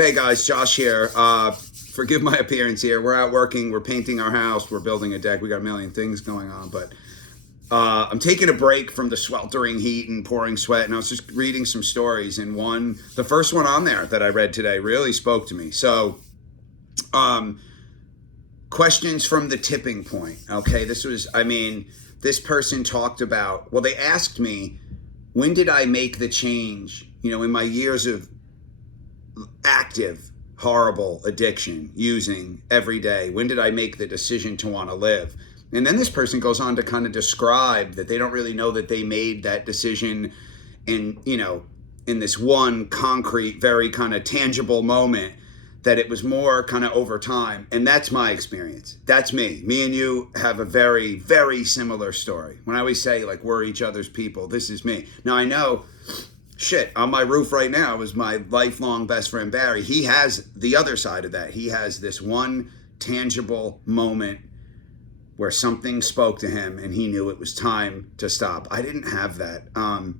Hey guys, Josh here. Forgive my appearance here. We're out working, we're painting our house, we're building a deck, we got a million things going on, but I'm taking a break from the sweltering heat and pouring sweat, and I was just reading some stories, and the first one on there that I read today really spoke to me. So, questions from the tipping point. Okay, this person talked about, well, they asked me, when did I make the change, in my years of active, horrible addiction, using every day? When did I make the decision to want to live? And then this person goes on to kind of describe that they don't really know that they made that decision in this one concrete, very kind of tangible moment, that it was more kind of over time. And that's my experience. That's me. Me and you have a very, very similar story. When I always say, like, we're each other's people, this is me. Now, I know, on my roof right now is my lifelong best friend, Barry. He has the other side of that. He has this one tangible moment where something spoke to him and he knew it was time to stop. I didn't have that. And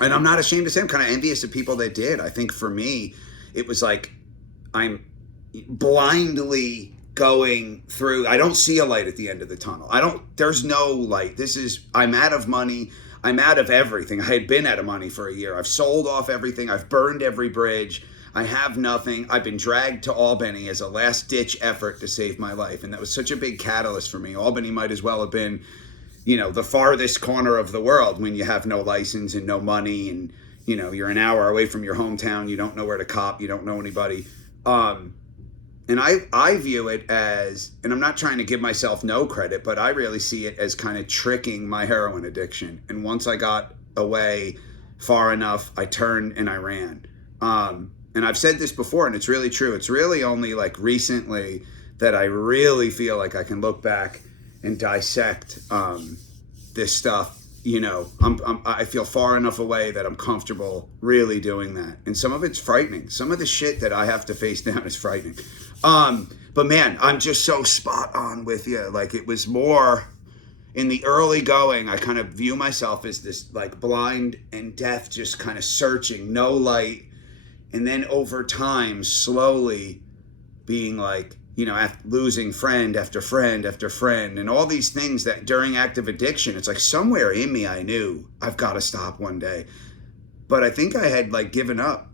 I'm not ashamed to say I'm kind of envious of people that did. I think for me, it was like I'm blindly going through. I don't see a light at the end of the tunnel. There's no light. I'm out of money. I'm out of everything. I had been out of money for a year. I've sold off everything. I've burned every bridge. I have nothing. I've been dragged to Albany as a last-ditch effort to save my life. And that was such a big catalyst for me. Albany might as well have been, the farthest corner of the world when you have no license and no money. And, you're an hour away from your hometown. You don't know where to cop. You don't know anybody. And I view it as, and I'm not trying to give myself no credit, but I really see it as kind of tricking my heroin addiction. And once I got away far enough, I turned and I ran. And I've said this before, and it's really true. It's really only like recently that I really feel like I can look back and dissect this stuff. I feel far enough away that I'm comfortable really doing that. And some of it's frightening. Some of the shit that I have to face down is frightening. But man, I'm just so spot on with you. Like, it was more in the early going, I kind of view myself as this like blind and deaf, just kind of searching, no light. And then over time, slowly being like, losing friend after friend after friend, and all these things that during active addiction, it's like somewhere in me, I knew I've got to stop one day. But I think I had like given up.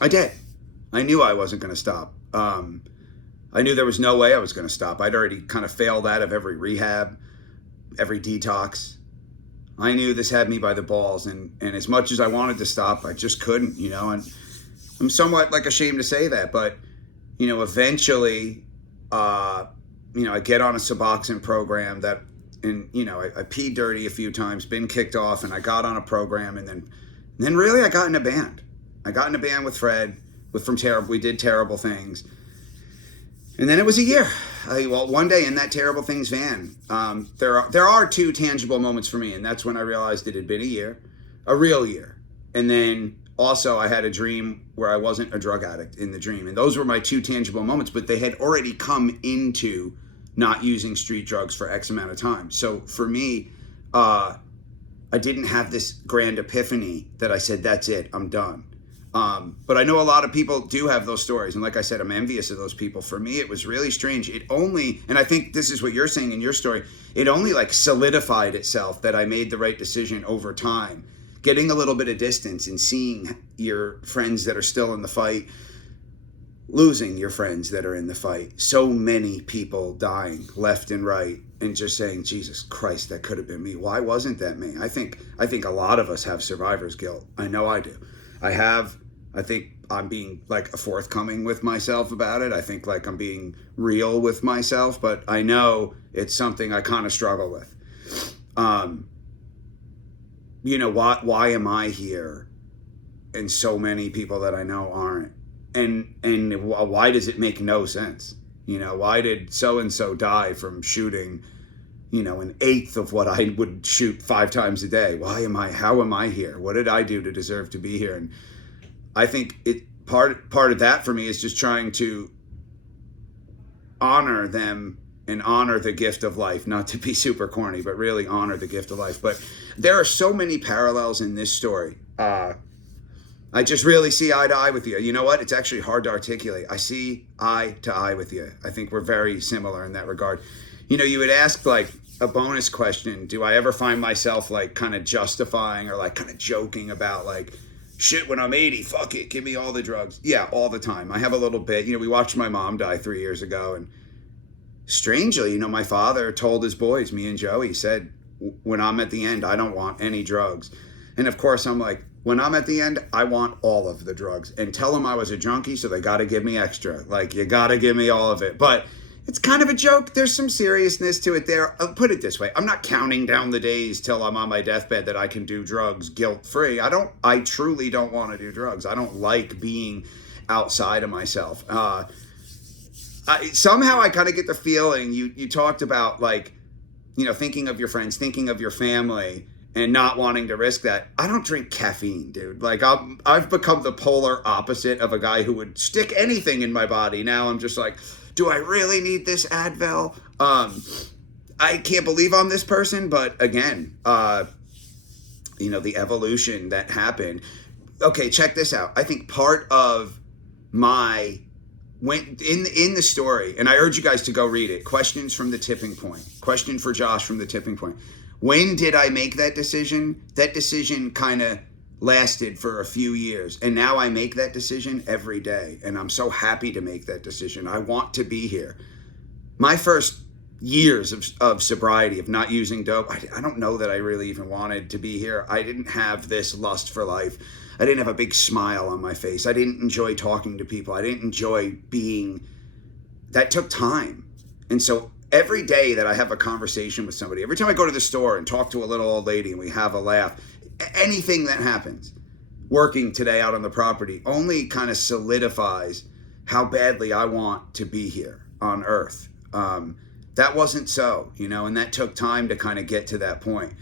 I did. I knew I wasn't going to stop. I knew there was no way I was going to stop. I'd already kind of failed out of every rehab, every detox. I knew this had me by the balls, and as much as I wanted to stop, I just couldn't, and I'm somewhat like ashamed to say that, but eventually, I get on a Suboxone program I peed dirty a few times, been kicked off, and I got on a program, and then really I got in a band. I got in a band with Fred, we did Terrible Things. And then it was a year. One day in that Terrible Things van, there are two tangible moments for me, and that's when I realized it had been a real year. And then also, I had a dream where I wasn't a drug addict in the dream. And those were my two tangible moments, but they had already come into not using street drugs for X amount of time. So for me, I didn't have this grand epiphany that I said, that's it, I'm done. But I know a lot of people do have those stories. And like I said, I'm envious of those people. For me, it was really strange. And I think this is what you're saying in your story, it only like solidified itself that I made the right decision over time. Getting a little bit of distance and seeing your friends that are still in the fight, losing your friends that are in the fight. So many people dying left and right, and just saying, Jesus Christ, that could have been me. Why wasn't that me? I think a lot of us have survivor's guilt. I know I do. I think I'm being like forthcoming with myself about it. I think like I'm being real with myself, but I know it's something I kind of struggle with. Why am I here and so many people that I know aren't? And why does it make no sense? Why did so-and-so die from shooting, an eighth of what I would shoot 5 times a day? How am I here? What did I do to deserve to be here? And I think part of that for me is just trying to honor them and honor the gift of life, not to be super corny, but really honor the gift of life. But there are so many parallels in this story. I just really see eye to eye with you. You know what? It's actually hard to articulate. I see eye to eye with you. I think we're very similar in that regard. You would ask like a bonus question. Do I ever find myself like kind of justifying or like kind of joking about like, shit, when I'm 80, fuck it, give me all the drugs? Yeah, all the time. I have a little bit. We watched my mom die 3 years ago. And strangely, my father told his boys, me and Joey, said, when I'm at the end, I don't want any drugs. And of course, I'm like, when I'm at the end, I want all of the drugs. And tell them I was a junkie, so they got to give me extra. Like, you got to give me all of it. But it's kind of a joke. There's some seriousness to it there. I'll put it this way. I'm not counting down the days till I'm on my deathbed that I can do drugs guilt-free. I truly don't want to do drugs. I don't like being outside of myself. Somehow I kind of get the feeling you talked about, like, thinking of your friends, thinking of your family, and not wanting to risk that. I don't drink caffeine, dude. Like, I've become the polar opposite of a guy who would stick anything in my body. Now I'm just like, do I really need this Advil? I can't believe I'm this person, but again, the evolution that happened. Okay, check this out. I think part of my in the story, and I urge you guys to go read it. Questions from the Tipping Point. Question for Josh from the Tipping Point. When did I make that decision? That decision kind of lasted for a few years, and now I make that decision every day, and I'm so happy to make that decision. I want to be here. My first years of sobriety, of not using dope, I don't know that I really even wanted to be here. I didn't have this lust for life. I didn't have a big smile on my face. I didn't enjoy talking to people. I didn't enjoy being. That took time. And so every day that I have a conversation with somebody, every time I go to the store and talk to a little old lady and we have a laugh, anything that happens, working today out on the property, only kind of solidifies how badly I want to be here on Earth. That wasn't so, and that took time to kind of get to that point.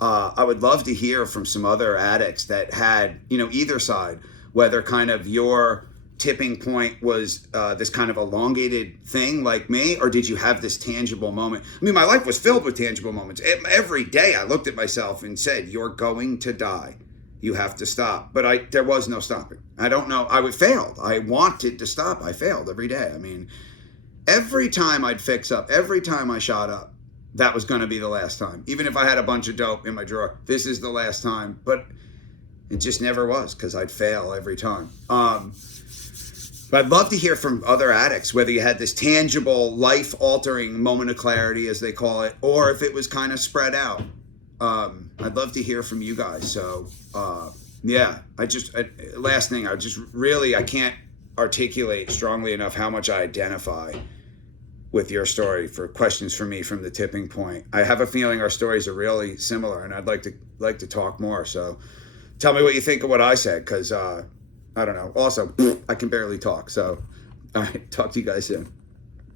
I would love to hear from some other addicts that had, either side, whether kind of your tipping point was this kind of elongated thing like me, or did you have this tangible moment? I mean, my life was filled with tangible moments. Every day I looked at myself and said, you're going to die. You have to stop. But there was no stopping. I don't know. I failed. I wanted to stop. I failed every day. I mean, every time I'd fix up, every time I shot up, that was going to be the last time. Even if I had a bunch of dope in my drawer, this is the last time. But it just never was, because I'd fail every time. But I'd love to hear from other addicts, whether you had this tangible, life-altering moment of clarity, as they call it, or if it was kind of spread out. I'd love to hear from you guys. So, last thing, I can't articulate strongly enough how much I identify with your story for questions for me from the Tipping Point. I have a feeling our stories are really similar, and I'd like to talk more. So tell me what you think of what I said, because I don't know. Also, I can barely talk. So, all right, talk to you guys soon.